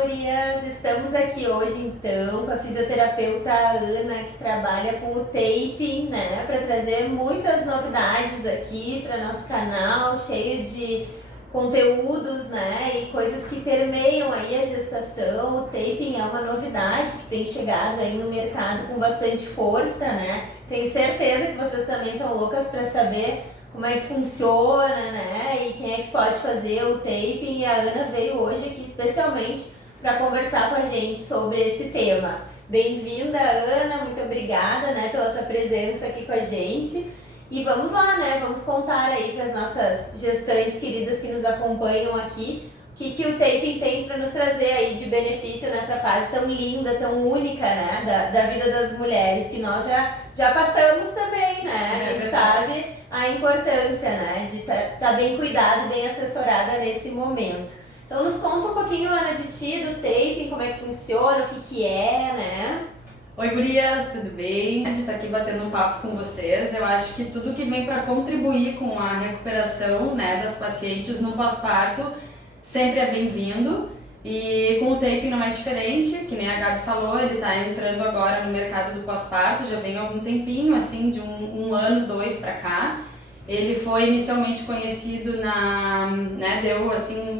gurias! Estamos aqui hoje então com a fisioterapeuta Ana, que trabalha com o taping, né? Para trazer muitas novidades aqui para nosso canal, cheio de conteúdos, né? E coisas que permeiam aí a gestação. O taping é uma novidade que tem chegado aí no mercado com bastante força, né? Tenho certeza que vocês também estão loucas para saber como é que funciona, né? E quem é que pode fazer o taping. E a Ana veio hoje aqui especialmente para conversar com a gente sobre esse tema. Bem-vinda, Ana, muito obrigada, né, pela tua presença aqui com a gente. E vamos lá, né? Vamos contar aí para as nossas gestantes queridas que nos acompanham aqui o que o taping tem para nos trazer aí de benefício nessa fase tão linda, tão única, né? Da vida das mulheres, que nós já passamos também, né? A gente sabe a importância, né? De tá bem cuidada, bem assessorada nesse momento. Então nos conta um pouquinho, Ana, de ti, do taping, como é que funciona, o que é, né? Oi, gurias, tudo bem? A gente tá aqui batendo um papo com vocês. Eu acho que tudo que vem para contribuir com a recuperação, né, das pacientes no pós-parto sempre é bem-vindo. E com o taping não é diferente, que nem a Gabi falou, ele tá entrando agora no mercado do pós-parto, já vem há algum tempinho, assim, de um ano, dois para cá. Ele foi inicialmente conhecido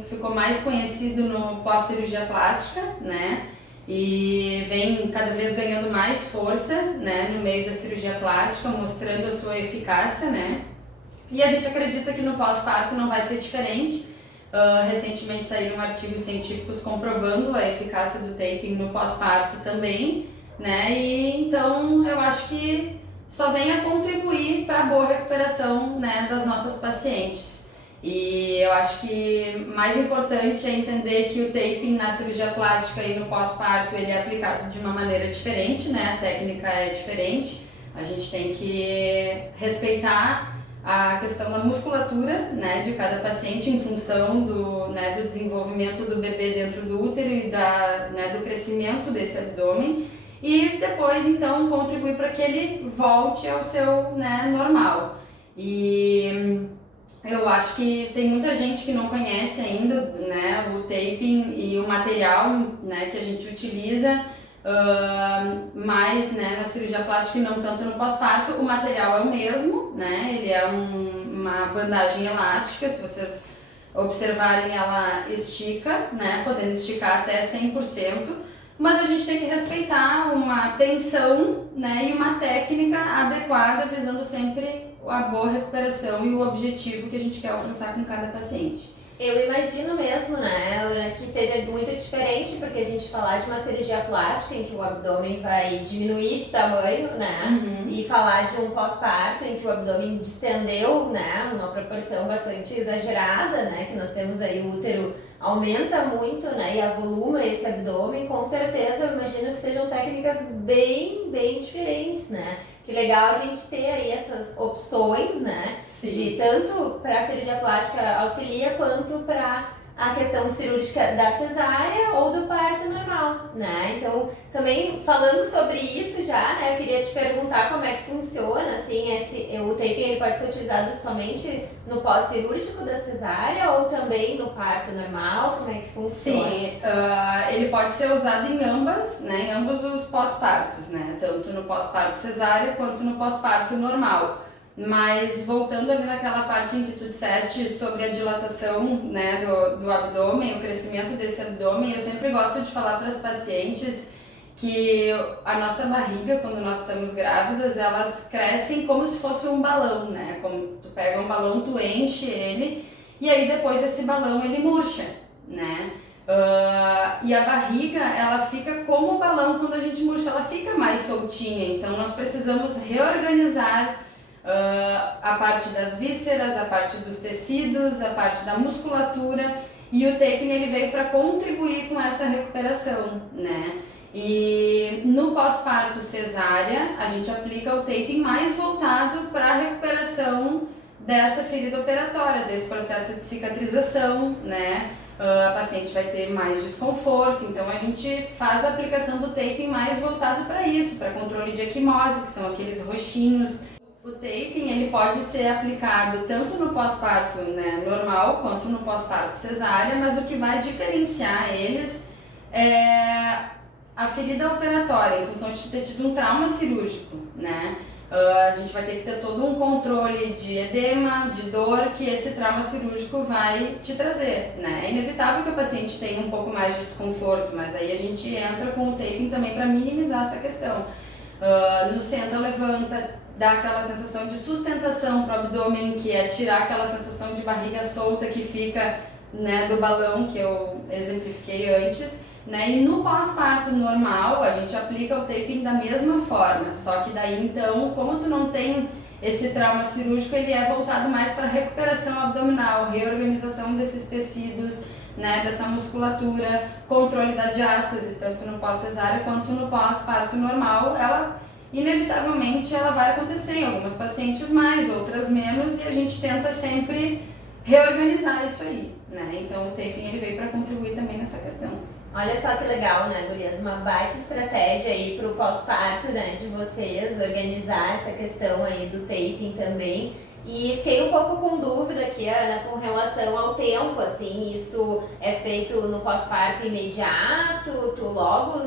ficou mais conhecido no pós-cirurgia plástica, né? E vem cada vez ganhando mais força, né, no meio da cirurgia plástica, mostrando a sua eficácia, né? E a gente acredita que no pós-parto não vai ser diferente. Recentemente saíram artigos científicos comprovando a eficácia do taping no pós-parto também, né? E então eu acho que só vem a contribuir para a boa recuperação, né, das nossas pacientes. E eu acho que mais importante é entender que o taping na cirurgia plástica e no pós-parto ele é aplicado de uma maneira diferente, né? A técnica é diferente. A gente tem que respeitar a questão da musculatura, né, de cada paciente em função do desenvolvimento do bebê dentro do útero e do crescimento desse abdômen. E depois, então, contribuir para que ele volte ao seu, né, normal. E eu acho que tem muita gente que não conhece ainda, né, o taping e o material, né, que a gente utiliza, mais, né, na cirurgia plástica e não tanto no pós-parto. O material é o mesmo, né, ele é uma bandagem elástica, se vocês observarem ela estica, né, podendo esticar até 100%. Mas a gente tem que respeitar uma tensão, né, e uma técnica adequada, visando sempre a boa recuperação e o objetivo que a gente quer alcançar com cada paciente. Eu imagino mesmo, né, Ana, que seja muito diferente, porque a gente falar de uma cirurgia plástica em que o abdômen vai diminuir de tamanho, né, e falar de um pós-parto em que o abdômen distendeu, né, numa proporção bastante exagerada, né, que nós temos aí o útero aumenta muito, né, e avoluma esse abdômen, com certeza eu imagino que sejam técnicas bem diferentes, né. Que legal a gente ter aí essas opções, né? Sim. De tanto para a cirurgia plástica auxilia quanto para a questão cirúrgica da cesárea ou do parto normal, né? Então, também falando sobre isso já, né? Eu queria te perguntar como é que funciona, assim, o taping ele pode ser utilizado somente no pós-cirúrgico da cesárea ou também no parto normal? Como é que funciona? Sim, ele pode ser usado em em ambos os pós-partos, né? Tanto no pós-parto cesárea quanto no pós-parto normal. Mas voltando ali naquela parte em que tu disseste sobre a dilatação, né, do abdômen, o crescimento desse abdômen, eu sempre gosto de falar para as pacientes que a nossa barriga, quando nós estamos grávidas, elas crescem como se fosse um balão, né? Como tu pega um balão, tu enche ele e aí depois esse balão ele murcha, né? E a barriga, ela fica como o balão quando a gente murcha, ela fica mais soltinha, então nós precisamos reorganizar a parte das vísceras, a parte dos tecidos, a parte da musculatura, e o taping ele veio para contribuir com essa recuperação, né? E no pós-parto cesárea, a gente aplica o taping mais voltado para a recuperação dessa ferida operatória, desse processo de cicatrização, né? A paciente vai ter mais desconforto, então a gente faz a aplicação do taping mais voltado para isso, para controle de equimose, que são aqueles roxinhos. O taping ele pode ser aplicado tanto no pós-parto, né, normal quanto no pós-parto cesárea, mas o que vai diferenciar eles é a ferida operatória, em função de ter tido um trauma cirúrgico, né? A gente vai ter que ter todo um controle de edema, de dor que esse trauma cirúrgico vai te trazer, né? É inevitável que o paciente tenha um pouco mais de desconforto, mas aí a gente entra com o taping também para minimizar essa questão. No senta, levanta, dá aquela sensação de sustentação para o abdômen, que é tirar aquela sensação de barriga solta que fica, né, do balão que eu exemplifiquei antes. Né? E no pós-parto normal, a gente aplica o taping da mesma forma, só que daí então, como tu não tem esse trauma cirúrgico, ele é voltado mais para recuperação abdominal, reorganização desses tecidos, né, dessa musculatura, controle da diástase, tanto no pós-cesárea quanto no pós-parto normal, inevitavelmente ela vai acontecer em algumas pacientes mais, outras menos, e a gente tenta sempre reorganizar isso aí, né? Então o taping ele veio para contribuir também nessa questão. Olha só que legal, né, gurias? Uma baita estratégia aí pro pós-parto, né, de vocês, organizar essa questão aí do taping também. E fiquei um pouco com dúvida aqui, Ana, com relação ao tempo, assim, isso é feito no pós-parto imediato, tu logo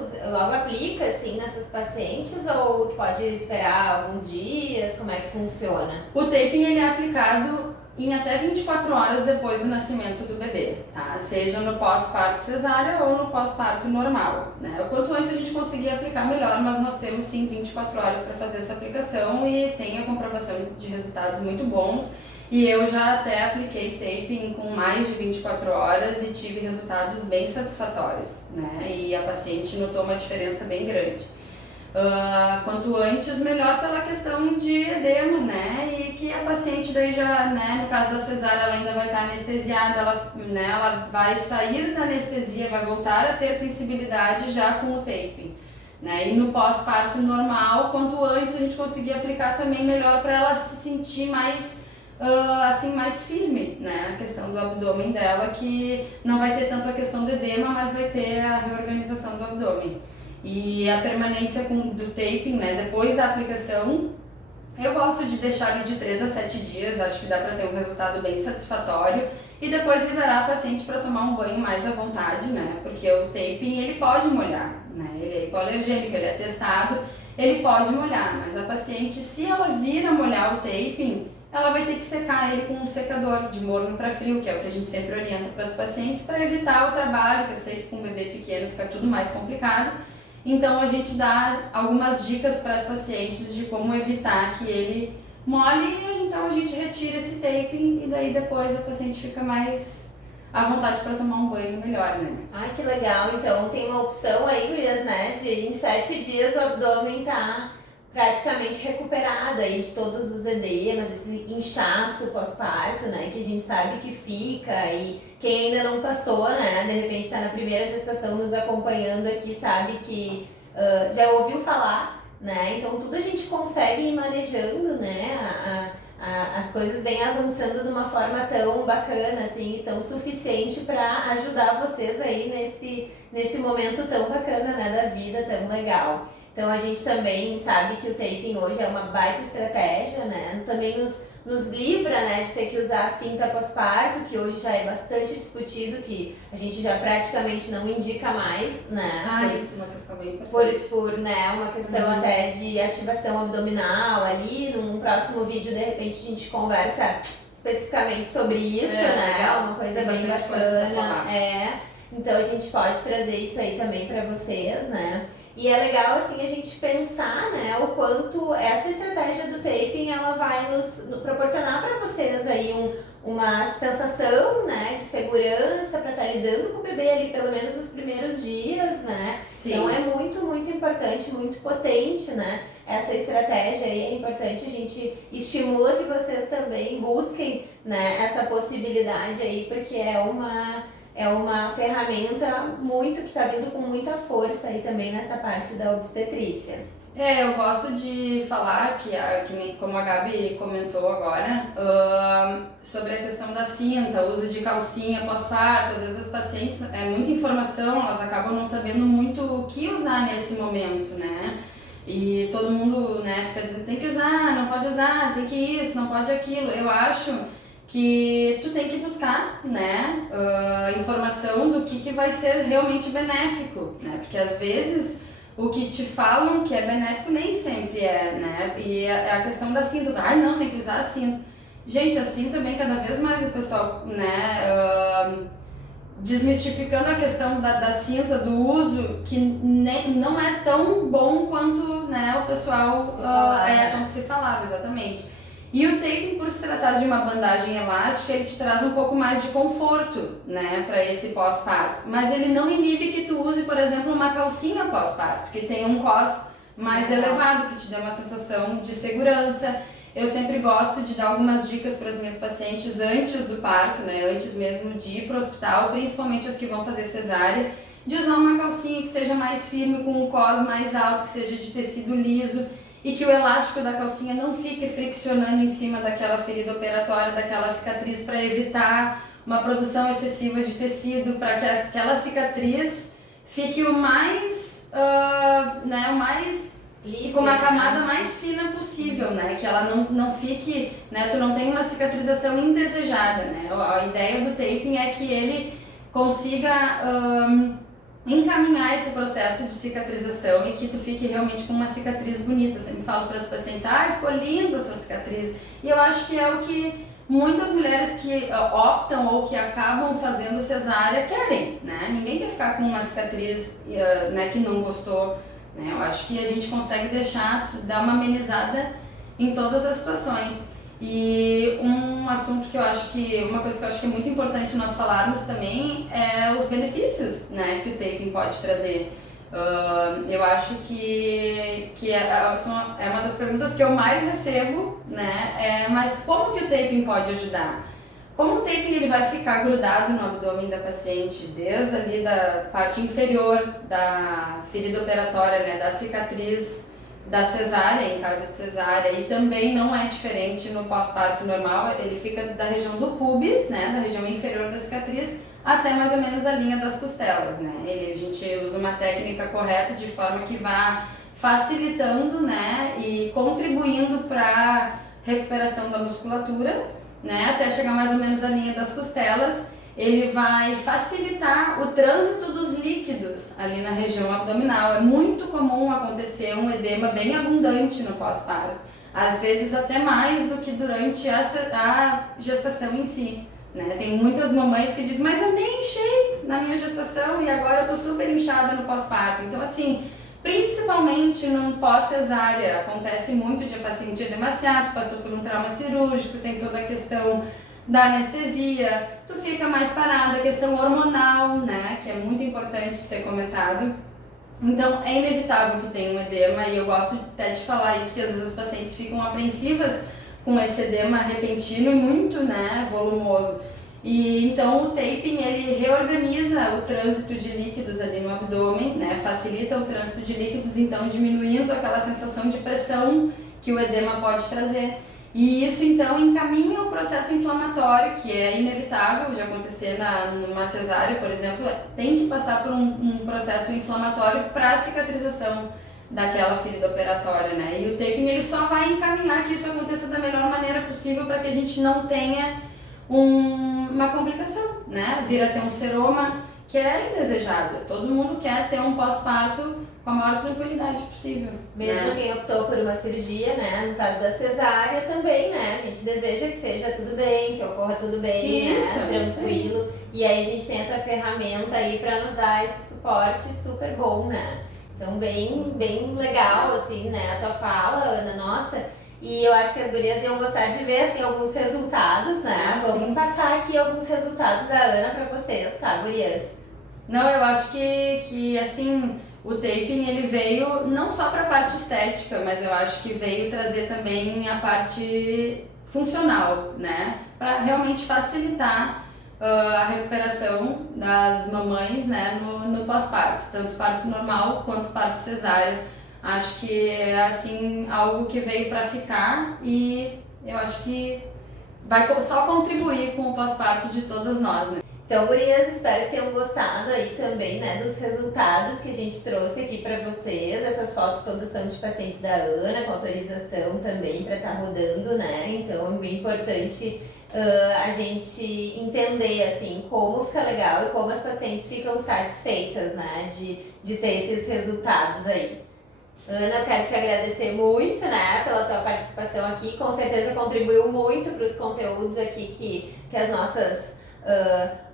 aplica, assim, nessas pacientes, ou tu pode esperar alguns dias, como é que funciona? O taping, ele é aplicado em até 24 horas depois do nascimento do bebê, tá? Seja no pós-parto cesárea ou no pós-parto normal, né? O quanto antes a gente conseguir aplicar melhor, mas nós temos sim 24 horas para fazer essa aplicação e tem a comprovação de resultados muito bons. E eu já até apliquei taping com mais de 24 horas e tive resultados bem satisfatórios, né? E a paciente notou uma diferença bem grande. Quanto antes, melhor pela questão de edema, né? E que a paciente daí já, né, no caso da cesárea, ela ainda vai estar anestesiada, ela vai sair da anestesia, vai voltar a ter sensibilidade já com o taping, né? E no pós-parto normal, quanto antes a gente conseguir aplicar também melhor para ela se sentir mais assim, mais firme, né? A questão do abdômen dela, que não vai ter tanto a questão do edema, mas vai ter a reorganização do abdômen. E a permanência do taping, né, depois da aplicação, eu gosto de deixar ele de 3 a 7 dias, acho que dá para ter um resultado bem satisfatório, e depois liberar a paciente para tomar um banho mais à vontade, né, porque o taping ele pode molhar, né, ele é hipoalergênico, ele é testado, ele pode molhar, mas a paciente, se ela vir a molhar o taping, ela vai ter que secar ele com um secador de morno para frio, que é o que a gente sempre orienta para as pacientes, para evitar o trabalho, que eu sei que com um bebê pequeno fica tudo mais complicado. Então a gente dá algumas dicas para as pacientes de como evitar que ele molhe, e então a gente retira esse taping e daí depois a paciente fica mais à vontade para tomar um banho melhor, né? Ai, que legal! Então tem uma opção aí, gurias, né, de em 7 dias o abdômen tá praticamente recuperado aí de todos os edemas, esse inchaço pós-parto, né, que a gente sabe que fica, e quem ainda não passou, né, de repente está na primeira gestação nos acompanhando aqui, sabe que já ouviu falar, né, então tudo a gente consegue ir manejando, né, as coisas vêm avançando de uma forma tão bacana, assim, tão suficiente para ajudar vocês aí nesse momento tão bacana, né, da vida, tão legal. Então a gente também sabe que o taping hoje é uma baita estratégia, né? Também nos livra, né, de ter que usar a cinta pós-parto, que hoje já é bastante discutido, que a gente já praticamente não indica mais, né? Isso é uma questão bem importante. Né, uma questão até de ativação abdominal ali. Num próximo vídeo, de repente, a gente conversa especificamente sobre isso, né? Legal. Uma coisa Tem bem bastante coisa pra bacana. falar. Então a gente pode trazer isso aí também para vocês, né? E é legal assim a gente pensar, né, o quanto essa estratégia do taping ela vai nos proporcionar para vocês aí uma sensação, né, de segurança para estar lidando com o bebê ali pelo menos nos primeiros dias, né? Sim. Então é muito, muito importante, muito potente, né? Essa estratégia aí é importante, a gente estimula que vocês também busquem, né, essa possibilidade aí, porque é uma ferramenta que está vindo com muita força aí também nessa parte da obstetrícia. Eu gosto de falar como a Gabi comentou agora, sobre a questão da cinta, uso de calcinha pós-parto. Às vezes as pacientes, é muita informação, elas acabam não sabendo muito o que usar nesse momento, né? E todo mundo, né, fica dizendo tem que usar, não pode usar, tem que isso, não pode aquilo. Eu acho que tu tem que buscar, né, informação do que vai ser realmente benéfico, né, porque às vezes o que te falam que é benéfico nem sempre é, né, e é a questão da cinta, não, tem que usar a cinta. Gente, a cinta também cada vez mais o pessoal, né, desmistificando a questão da cinta, do uso, que não é tão bom quanto, né, o pessoal quando se falava, exatamente. E o taping, por se tratar de uma bandagem elástica, ele te traz um pouco mais de conforto, né, para esse pós-parto. Mas ele não inibe que tu use, por exemplo, uma calcinha pós-parto, que tenha um cos mais elevado, que te dê uma sensação de segurança. Eu sempre gosto de dar algumas dicas para as minhas pacientes antes do parto, né, antes mesmo de ir para o hospital, principalmente as que vão fazer cesárea, de usar uma calcinha que seja mais firme, com um cos mais alto, que seja de tecido liso, e que o elástico da calcinha não fique friccionando em cima daquela ferida operatória, daquela cicatriz, para evitar uma produção excessiva de tecido, para que aquela cicatriz fique o mais, o mais livre, com uma camada mais fina possível, né? Que ela não fique, né? Tu não tem uma cicatrização indesejada, né? A ideia do taping é que ele consiga encaminhar esse processo de cicatrização e que tu fique realmente com uma cicatriz bonita. Eu sempre falo para as pacientes, ficou linda essa cicatriz. E eu acho que é o que muitas mulheres que optam ou que acabam fazendo cesárea querem, né? Ninguém quer ficar com uma cicatriz, né, que não gostou, né? Eu acho que a gente consegue dar uma amenizada em todas as situações. E um assunto que eu acho que, uma coisa que eu acho que é muito importante nós falarmos também é os benefícios, né, que o taping pode trazer. Eu acho que é uma das perguntas que eu mais recebo, né, mas como que o taping pode ajudar? Como o taping ele vai ficar grudado no abdômen da paciente, desde ali da parte inferior da ferida operatória, né, da cicatriz, da cesárea, em caso de cesárea, e também não é diferente no pós-parto normal, ele fica da região do pubis, né, da região inferior da cicatriz, até mais ou menos a linha das costelas, né. A gente usa uma técnica correta de forma que vá facilitando, né, e contribuindo para a recuperação da musculatura, né, até chegar mais ou menos à linha das costelas. Ele vai facilitar o trânsito dos líquidos ali na região abdominal. É muito comum acontecer um edema bem abundante no pós-parto, às vezes até mais do que durante a gestação em si, né? Tem muitas mamães que dizem, mas eu nem inchei na minha gestação e agora eu tô super inchada no pós-parto. Então, assim, principalmente no pós-cesárea, acontece muito de a paciente edemaciado, passou por um trauma cirúrgico, tem toda a questão da anestesia, tu fica mais parada, a questão hormonal, né, que é muito importante ser comentado. Então é inevitável que tenha um edema, e eu gosto até de falar isso, porque às vezes as pacientes ficam apreensivas com esse edema repentino e muito, né, volumoso. E então o taping ele reorganiza o trânsito de líquidos ali no abdômen, né, facilita o trânsito de líquidos, então diminuindo aquela sensação de pressão que o edema pode trazer. E isso então encaminha o processo inflamatório, que é inevitável de acontecer numa cesárea, por exemplo, tem que passar por um processo inflamatório para a cicatrização daquela ferida operatória, né? E o taping ele só vai encaminhar que isso aconteça da melhor maneira possível para que a gente não tenha uma complicação, né? Vir a ter um seroma que é indesejado. Todo mundo quer ter um pós-parto com a maior tranquilidade possível. Mesmo, né? Quem optou por uma cirurgia, né? No caso da cesárea também, né? A gente deseja que seja tudo bem, que ocorra tudo bem, Isso, né? Tranquilo. E aí a gente tem essa ferramenta aí pra nos dar esse suporte super bom, né? Então bem legal, assim, né? A tua fala, Ana, nossa. E eu acho que as gurias iam gostar de ver, assim, alguns resultados, né? Vamos passar aqui alguns resultados da Ana pra vocês, tá, gurias? Não, eu acho que assim, o taping ele veio não só para a parte estética, mas eu acho que veio trazer também a parte funcional, né? Para realmente facilitar a recuperação das mamães, né, no pós-parto, tanto parto normal quanto parto cesárea. Acho que é assim algo que veio para ficar e eu acho que vai só contribuir com o pós-parto de todas nós, né? Então, gurias, espero que tenham gostado aí também, né, dos resultados que a gente trouxe aqui pra vocês. Essas fotos todas são de pacientes da Ana, com autorização também pra estar rodando, né? Então, é bem importante a gente entender, assim, como fica legal e como as pacientes ficam satisfeitas, né, de ter esses resultados aí. Ana, eu quero te agradecer muito, né, pela tua participação aqui. Com certeza contribuiu muito para os conteúdos aqui que as nossas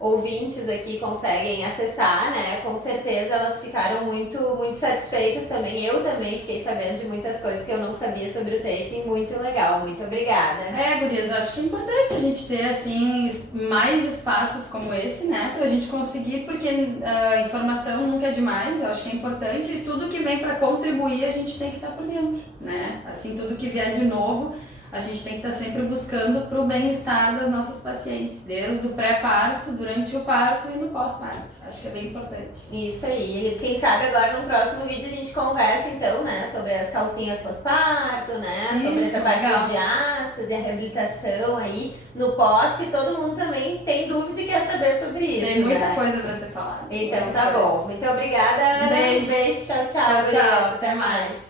ouvintes aqui conseguem acessar, né? Com certeza elas ficaram muito, muito satisfeitas também. Eu também fiquei sabendo de muitas coisas que eu não sabia sobre o taping. Muito legal, muito obrigada. Gurias, eu acho que é importante a gente ter, assim, mais espaços como esse, né? Pra gente conseguir, porque a informação nunca é demais, eu acho que é importante e tudo que vem pra contribuir a gente tem que estar por dentro, né? Assim, tudo que vier de novo, a gente tem que estar sempre buscando para o bem-estar das nossas pacientes, desde o pré-parto, durante o parto e no pós-parto. Acho que é bem importante. Isso aí. Quem sabe agora no próximo vídeo a gente conversa então, né, sobre as calcinhas pós-parto, né, sobre essa parte de astas e a reabilitação aí no pós, que todo mundo também tem dúvida e quer saber sobre isso. Tem muita né? coisa para ser falada. Então tá bom. Muito obrigada, Ana. Beijo. Beijo. Tchau, tchau. Tchau, tchau. Até mais.